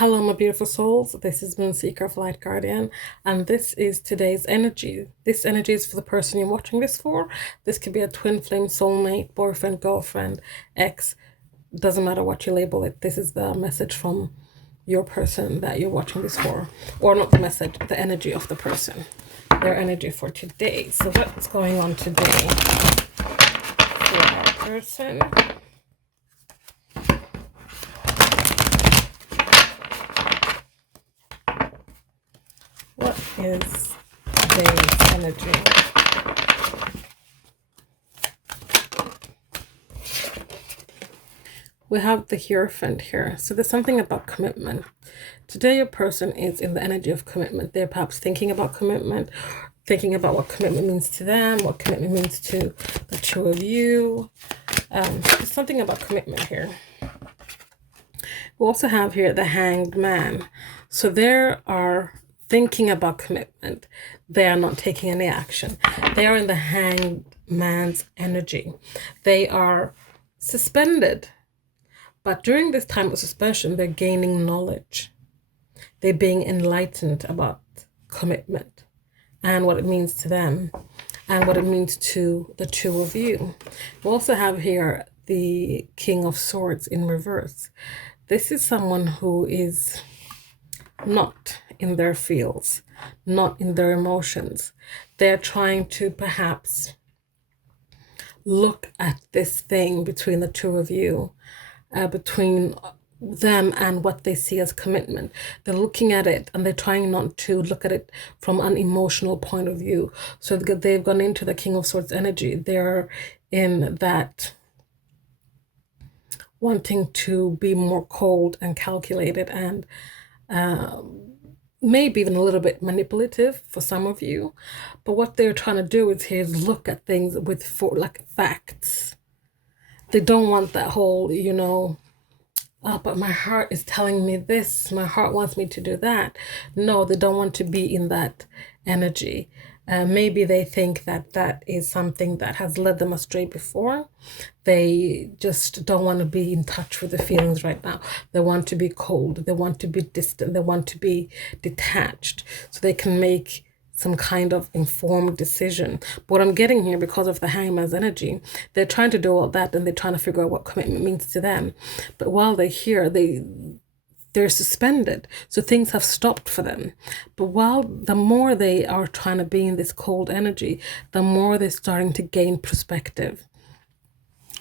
Hello, my beautiful souls. This is Moonseeker of Light Guardian, and this is today's energy. This energy is for the person you're watching this for. This could be a twin flame, soulmate, boyfriend, girlfriend, ex. Doesn't matter what you label it. This is the message from your person that you're watching this for, or not the message, the energy of the person, their energy for today. So what's going on today for our person? What is today's energy? We have the Hierophant here. So there's something about commitment. Today, your person is in the energy of commitment. They're perhaps thinking about commitment, thinking about what commitment means to them, what commitment means to the two of you. There's something about commitment here. We also have here the Hanged Man. So there are thinking about commitment. They are not taking any action. They are in the Hanged Man's energy. They are suspended. But during this time of suspension, they're gaining knowledge. They're being enlightened about commitment and what it means to them and what it means to the two of you. We also have here the King of Swords in reverse. This is someone who is not in their feels, not in their emotions. They're trying to perhaps look at this thing between the two of you, between them and what they see as commitment. They're looking at it and they're trying not to look at it from an emotional point of view. So they've gone into the King of Swords energy. They're in that wanting to be more cold and calculated and maybe even a little bit manipulative for some of you. But what they're trying to do is look at things with like facts. They don't want that whole, but my heart is telling me this. My heart wants me to do that. No, they don't want to be in that energy. Maybe they think that that is something that has led them astray before. They just don't want to be in touch with the feelings right now. They want to be cold. They want to be distant. They want to be detached so they can make some kind of informed decision. But what I'm getting here, because of the Hangman's energy, they're trying to do all that and they're trying to figure out what commitment means to them. But while they're here, they're suspended. So things have stopped for them. But the more they are trying to be in this cold energy, the more they're starting to gain perspective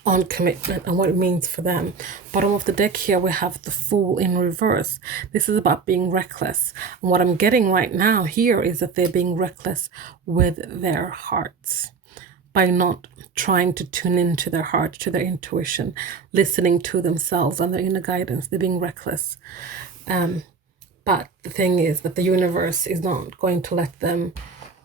on commitment and what it means for them. Bottom of the deck here, we have the Fool in reverse. This is about being reckless. And what I'm getting right now here is that they're being reckless with their hearts by not trying to tune into their heart, to their intuition, listening to themselves and their inner guidance. They're being reckless. But the thing is that the universe is not going to let them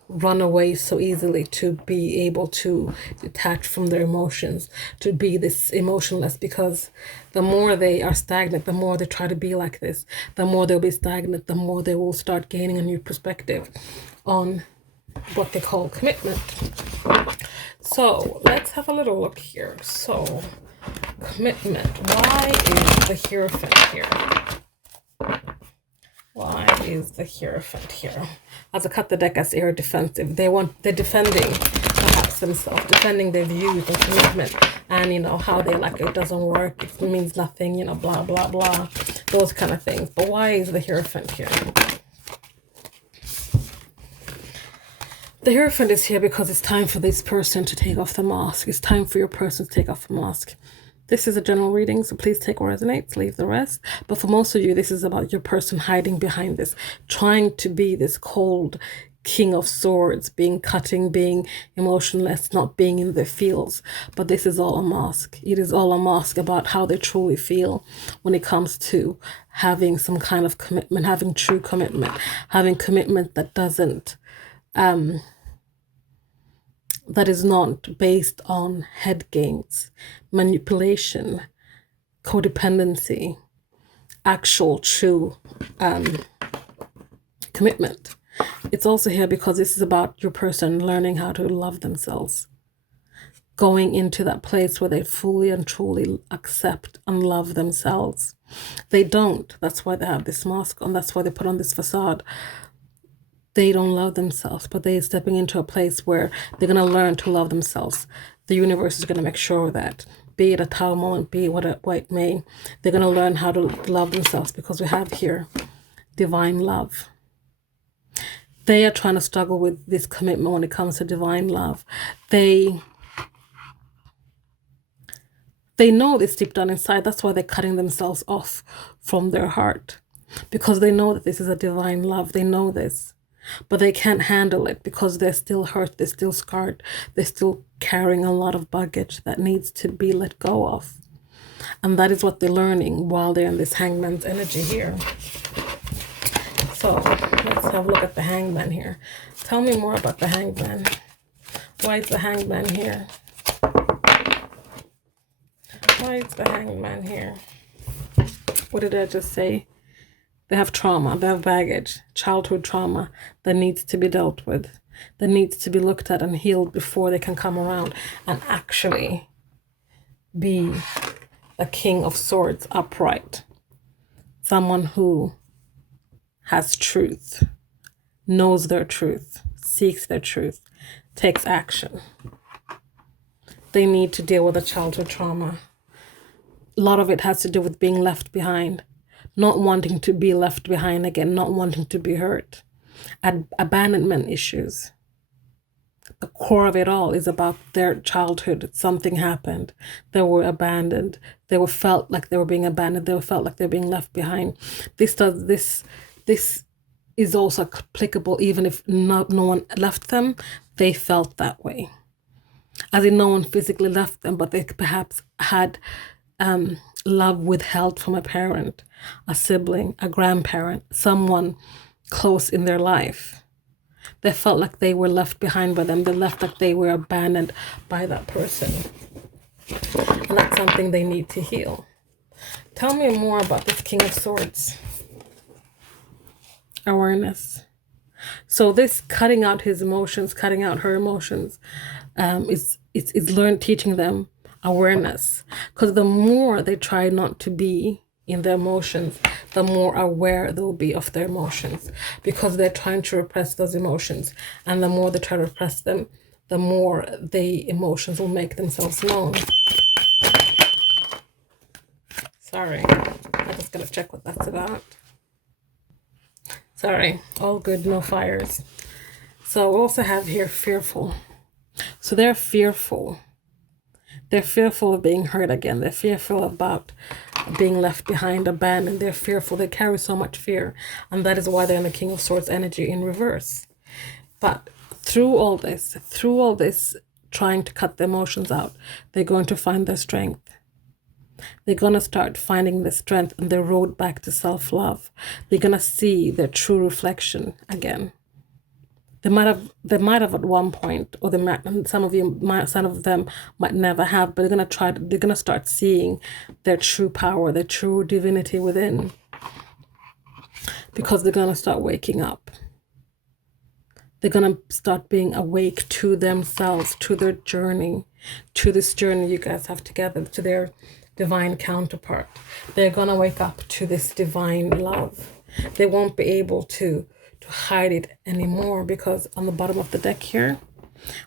run away so easily, to be able to detach from their emotions, to be this emotionless, because the more they are stagnant, the more they try to be like this, the more they'll be stagnant, the more they will start gaining a new perspective on what they call commitment. So let's have a little look here. So commitment, why is the Hierophant here? Why is the Hierophant here? As I cut the deck, as they are defensive. They're defending perhaps themselves, defending their views and commitment, and how they like it doesn't work, it means nothing, blah blah blah, those kind of things. But why is the Hierophant here? The Hierophant is here because it's time for this person to take off the mask. It's time for your person to take off the mask. This is a general reading, so please take what resonates, leave the rest. But for most of you, this is about your person hiding behind this, trying to be this cold King of Swords, being cutting, being emotionless, not being in their feels. But this is all a mask. It is all a mask about how they truly feel when it comes to having some kind of commitment, having true commitment, having commitment that doesn't that is not based on head games, manipulation, codependency, actual true commitment. It's also here because this is about your person learning how to love themselves. going into that place where they fully and truly accept and love themselves. They don't. That's why they have this mask on. That's why they put on this facade. They don't love themselves, but they're stepping into a place where they're going to learn to love themselves. The universe is going to make sure that, be it a Tao moment, be it what it may, they're going to learn how to love themselves, because we have here divine love. They are trying to struggle with this commitment when it comes to divine love. They know this deep down inside. That's why they're cutting themselves off from their heart, because they know that this is a divine love. They know this, but they can't handle it because they're still hurt. They're still scarred. They're still carrying a lot of baggage that needs to be let go of. And that is what they're learning while they're in this hangman's energy here. So let's have a look at the hangman here. Tell me more about the hangman. Why is the hangman here? Why is the hangman here? What did I just say? They have trauma, they have baggage, childhood trauma that needs to be dealt with, that needs to be looked at and healed before they can come around and actually be a king of swords upright. Someone who has truth, knows their truth, seeks their truth, takes action. They need to deal with the childhood trauma. A lot of it has to do with being left behind, not wanting to be left behind again, not wanting to be hurt. Abandonment issues. The core of it all is about their childhood. Something happened. They were abandoned. They were felt like they were being abandoned. They were felt like they were being left behind. This is also applicable even if no one left them. They felt that way. As in, no one physically left them, but they perhaps had love withheld from a parent, a sibling, a grandparent, someone close in their life. They felt like they were left behind by them. They left like they were abandoned by that person. And that's something they need to heal. Tell me more about this King of Swords. Awareness. So this cutting out his emotions, cutting out her emotions, is teaching them awareness. Because the more they try not to be in their emotions, the more aware they'll be of their emotions, because they're trying to repress those emotions. And the more they try to repress them, the more the emotions will make themselves known. Sorry, I'm just gonna check what that's about. Sorry, all good, no fires. So we also have here fearful. So they're fearful. They're fearful of being hurt again. They're fearful about being left behind, abandoned. They're fearful. They carry so much fear. And that is why they're in the King of Swords energy in reverse. But through all this trying to cut the emotions out, they're going to find their strength. They're going to start finding the strength and their road back to self-love. They're going to see their true reflection again. They might have at one point, or some of them might never have, but they're going to start seeing their true power, their true divinity within, because they're going to start waking up. They're going to start being awake to themselves, to their journey, to this journey you guys have together, to their divine counterpart. They're going to wake up to this divine love. They won't be able to hide it anymore, because on the bottom of the deck here,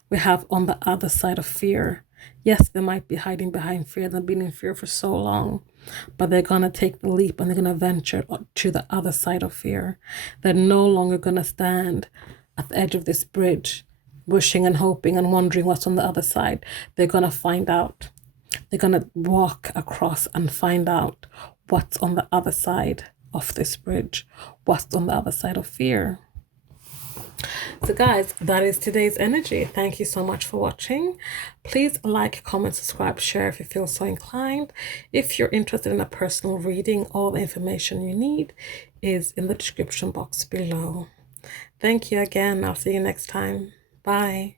we have on the other side of fear. Yes, they might be hiding behind fear. They've been in fear for so long, but they're going to take the leap and they're going to venture to the other side of fear. They're no longer going to stand at the edge of this bridge, wishing and hoping and wondering what's on the other side. They're going to find out. They're going to walk across and find out what's on the other side of this bridge, what's on the other side of fear. So guys, that is today's energy. Thank you so much for watching. Please like, comment, subscribe, share if you feel so inclined. If you're interested in a personal reading, all the information you need is in the description box below. Thank you again. I'll see you next time. Bye.